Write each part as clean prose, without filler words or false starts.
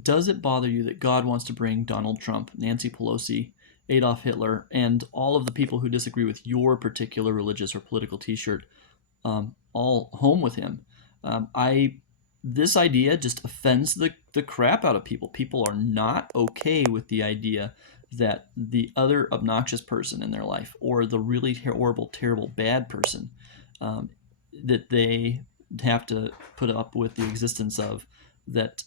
Does it bother you that God wants to bring Donald Trump, Nancy Pelosi, Adolf Hitler, and all of the people who disagree with your particular religious or political T-shirt all home with him? I This idea just offends the crap out of people. People are not okay with the idea that the other obnoxious person in their life, or the really horrible, terrible, bad person, um, that they have to put up with the existence of, that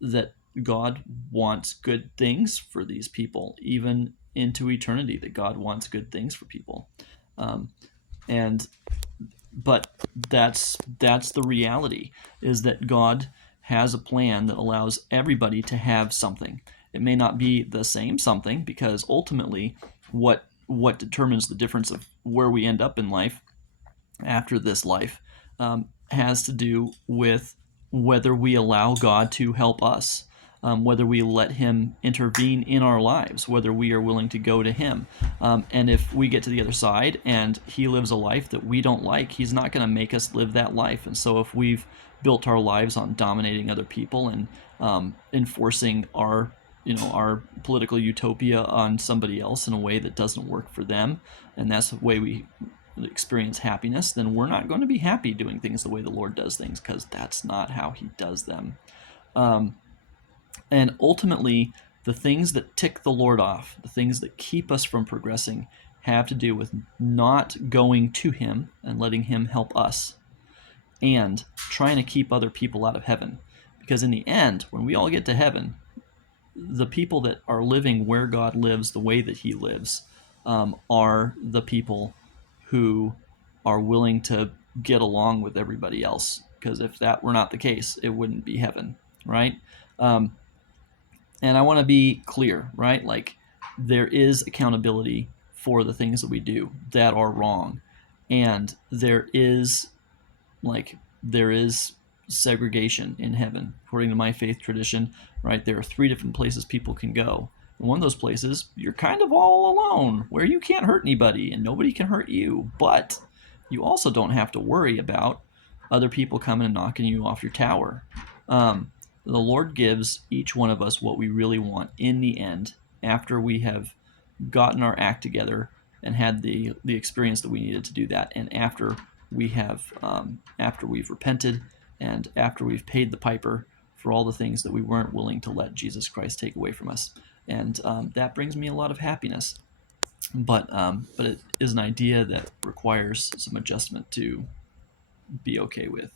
that God wants good things for these people, even into eternity. That God wants good things for people, um, and but that's the reality, is that God has a plan that allows everybody to have something. It may not be the same something, because ultimately what determines the difference of where we end up in life after this life has to do with whether we allow God to help us, whether we let Him intervene in our lives, whether we are willing to go to Him. And if we get to the other side and He lives a life that we don't like, He's not going to make us live that life. And so if we've built our lives on dominating other people and enforcing our political utopia on somebody else in a way that doesn't work for them, and that's the way we experience happiness, then we're not going to be happy doing things the way the Lord does things, because that's not how He does them. Um, and ultimately, the things that tick the Lord off, the things that keep us from progressing, have to do with not going to Him and letting Him help us, and trying to keep other people out of heaven. Because in the end, when we all get to heaven, the people that are living where God lives, the way that He lives, are the people who are willing to get along with everybody else. Because if that were not the case, it wouldn't be heaven, right? Um, and I want to be clear, right? Like, there is accountability for the things that we do that are wrong, and there is segregation in heaven according to my faith tradition, right? There are three different places people can go, and one of those places, you're kind of all alone, where you can't hurt anybody and nobody can hurt you, but you also don't have to worry about other people coming and knocking you off your tower. The Lord gives each one of us what we really want in the end, after we have gotten our act together and had the experience that we needed to do that, and after we've repented, and after we've paid the piper for all the things that we weren't willing to let Jesus Christ take away from us. And that brings me a lot of happiness. But it is an idea that requires some adjustment to be okay with.